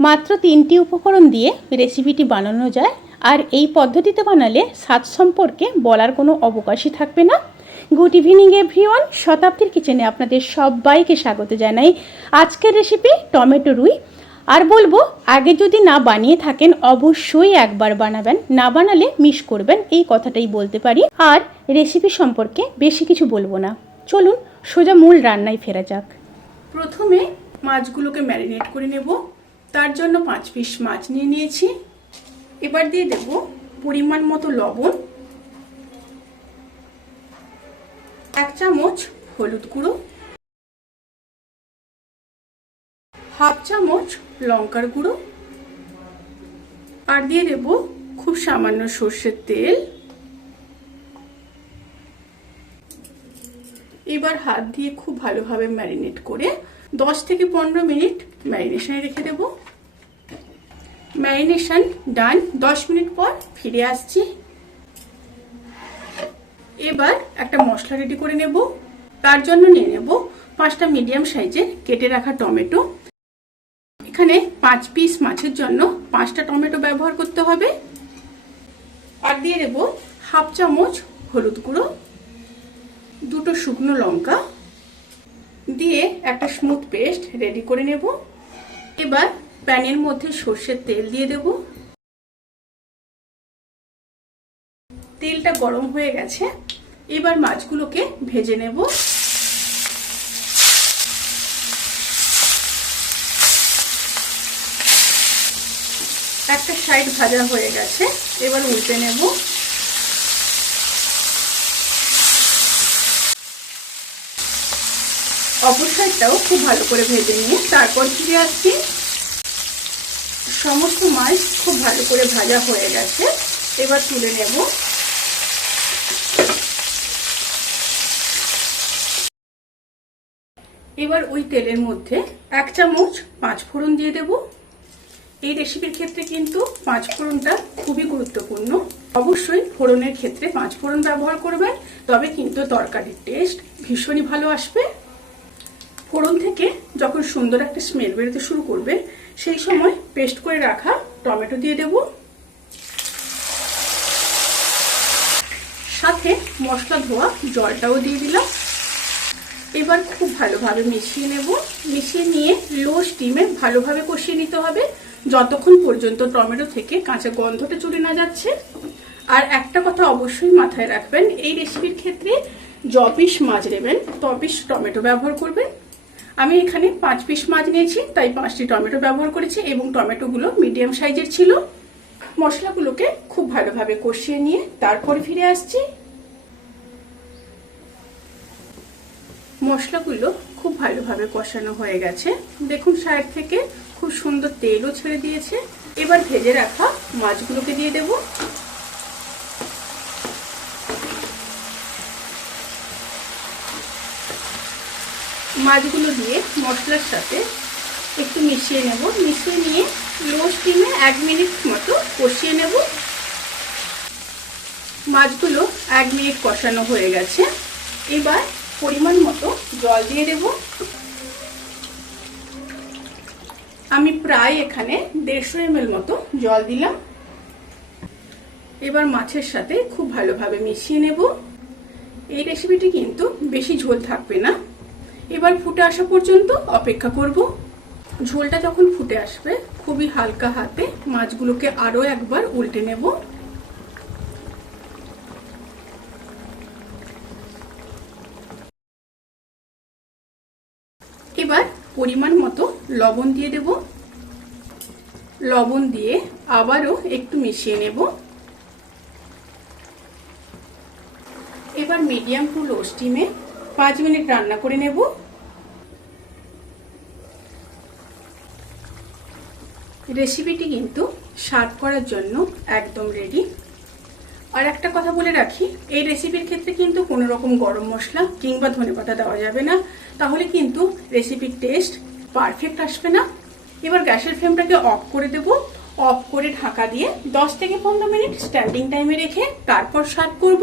মাত্র তিনটি উপকরণ দিয়ে রেসিপিটি বানানো যায়। আর এই পদ্ধতিতে বানালে স্বাদ সম্পর্কে বলার কোনো অবকাশই থাকবে না। গুড ইভিনিং এভরিওয়ান শতাব্দীর কিচেনে আপনাদের সবাইকে স্বাগত জানাই। আজকের রেসিপি টমেটো রুই। আর বলব, আগে যদি না বানিয়ে থাকেন, অবশ্যই একবার বানাবেন। না বানালে মিস করবেন, এই কথাটাই বলতে পারি। আর রেসিপি সম্পর্কে বেশি কিছু বলব না। চলুন, সোজা মূল রান্নায় ফেরা যাক। প্রথমে মাছগুলোকে ম্যারিনেট করে নেব। তার জন্য পাঁচ পিস মাছ নিয়ে নিয়েছি। এবার দিয়ে দেব পরিমাণ মতো লবণ। এক চামচ হলুদ গুঁড়ো। হাফ চামচ লঙ্কার গুঁড়ো। আর দিয়ে দেব খুব সামান্য সর্ষের তেল। এবার হাত দিয়ে খুব ভালোভাবে ম্যারিনেট করে দশ থেকে পনেরো মিনিট ম্যারিনেশনে রেখে দেব। ম্যারিনেশন ডান, দশ মিনিট পর ফিরে আসছি। এবার একটা মশলা রেডি করে নেব। তার জন্য নিয়ে নেব পাঁচটা মিডিয়াম সাইজের কেটে রাখা টমেটো। এখানে পাঁচ পিস মাছের জন্য পাঁচটা টমেটো ব্যবহার করতে হবে। আর দিয়ে দেব হাফ চামচ হলুদ গুঁড়ো, দুটো শুকনো লঙ্কা দিয়ে একটা স্মুথ পেস্ট রেডি করে নেব। এবার প্যানের মধ্যে সর্ষের তেল দিয়ে দেব। তেলটা গরম হয়ে গেছে। এবার মাছগুলোকে ভেজে নেব। একটা সাইড ভাজা হয়ে গেছে। এবার উল্টে নেব। অপর খুব ভালো করে ভেজে নিয়ে তারপর ফিরে আসছি। সমস্ত মাছ খুব ভালো করে ভাজা হয়ে গেছে। এবার তুলে নেব। এবার ওই তেলের মধ্যে এক চামচ পাঁচ ফোড়ন দিয়ে দেব। এই রেসিপির ক্ষেত্রে কিন্তু পাঁচ ফোড়নটা খুবই গুরুত্বপূর্ণ। অবশ্যই ফোড়নের ক্ষেত্রে পাঁচ ফোড়ন ব্যবহার করবেন, তবে কিন্তু তরকারির টেস্ট ভীষণই ভালো আসবে। ফোড়ন থেকে যখন সুন্দর একটা স্মেল বেরোতে শুরু করবে, সেই সময় পেস্ট করে রাখা টমেটো দিয়ে দেব। সাথে মশলা ধোয়া জলটাও দিয়ে দিলাম। এবার খুব ভালোভাবে মিশিয়ে নেব। মিশিয়ে নিয়ে লো স্টিমে ভালোভাবে কষিয়ে নিতে হবে। যতক্ষণ পর্যন্ত টমেটো থেকে কাঁচা গন্ধটা চলে না যাচ্ছে। আর একটা কথা অবশ্যই মাথায় রাখবেন, এই রেসিপির ক্ষেত্রে য পিস মাছ নেবেন ত পিস টমেটো ব্যবহার করবেন। আমি এখানে পাঁচ পিস মাছ নিয়েছি, তাই পাঁচটি টমেটো ব্যবহার করেছি এবং টমেটোগুলো মিডিয়াম সাইজের ছিল। মশলাগুলোকে খুব ভালোভাবে কষিয়ে নিয়ে তারপর ফিরে আসছি। মশলাগুলো খুব ভালোভাবে কষানো হয়ে গেছে। দেখুন সাইড থেকে খুব সুন্দর তেলও ছেড়ে দিয়েছে। এবার ভেজে রাখা মাছগুলোকে দিয়ে দেব। মাছগুলো দিয়ে মশলার সাথে একটু মিশিয়ে নেব। মিশিয়ে নিয়ে লো স্টিমে এক মিনিট মতো কষিয়ে নেব। মাছগুলো এক মিনিট কষানো হয়ে গেছে। এবার পরিমাণ মতো জল দিয়ে দেব। আমি প্রায় এখানে দেড়শো এম মতো জল দিলাম। এবার মাছের সাথে খুব ভালোভাবে মিশিয়ে নেব। এই রেসিপিটি কিন্তু বেশি ঝোল থাকবে না। এবার ফুটে আসা পর্যন্ত অপেক্ষা করব। ঝোলটা যখন ফুটে আসবে, খুবই হালকা হাতে মাছগুলোকে আরও একবার উল্টে নেব। এবার পরিমাণ মতো লবণ দিয়ে দেব। লবণ দিয়ে আবারও একটু মিশিয়ে নেব। এবার মিডিয়াম টু লো স্টিমে পাঁচ মিনিট রান্না করে নেব। রেসিপিটি কিন্তু সার্ভ করার জন্য একদম রেডি আর একটা কথা বলে রাখি, এই রেসিপির ক্ষেত্রে কিন্তু কোনো রকম গরম মশলা কিংবা ধনেপাতা দেওয়া যাবে না। তাহলে কিন্তু রেসিপির টেস্ট পারফেক্ট আসবে না। এবার গ্যাসের ফ্লেমটাকে অফ করে দেব। অফ করে ঢাকা দিয়ে দশ থেকে পনেরো মিনিট স্ট্যান্ডিং টাইমে রেখে তারপর সার্ভ করব।